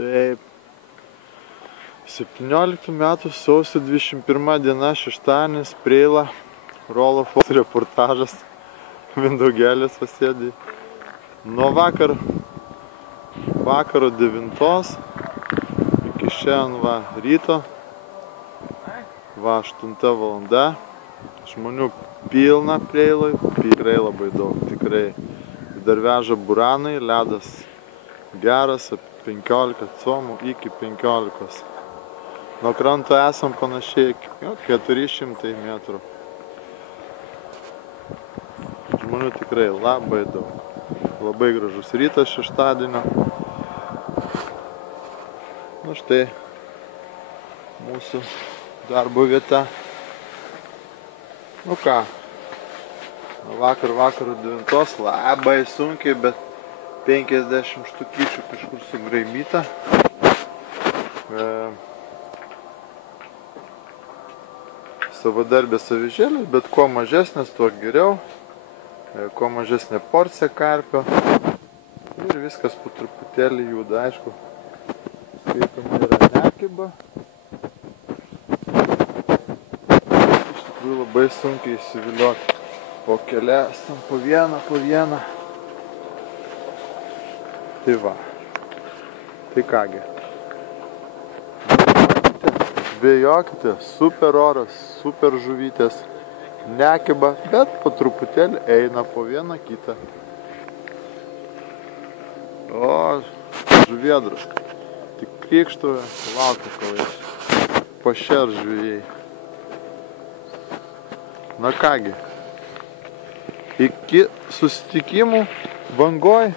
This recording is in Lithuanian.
Taip. 17 metų sausio 21 diena, šeštadienis, Preila, Rolofo reportažas, Mindaugėlis pasėdė. Nuo vakaro 9 iki šiandien ryto, 8 valanda. Žmonių pilna Preiloj, tikrai labai daug, tikrai. Dar veža buranai, ledas geras, 15 comų iki 15. Nuo kranto esam panašiai 400 metrų. Žmonių tikrai labai daug. Labai gražus rytas šeštadienio. Na štai mūsų darbo vieta. Nu ką, vakar 9 labai sunkiai, bet 50 štukyčių kažkur sugraimyta. Savadarbės avižėlės, bet kuo mažesnės, tuo geriau. Kuo mažesnė porcija karpio. Ir viskas po truputėlį juda, aišku. Skaitoma yra nekiba. Iš tikrųjų labai sunkiai įsivilioti. Po kelias, po vieną. Tai va. Tai kągi. Žvejokite, super oras, super žuvytės. Nekiba, bet po truputėlį eina po vieną kitą. O, žuviedras. Tik krykštuvė, laukia, kol jis pašer žvejai. Na kągi, iki susitikimų bangoj.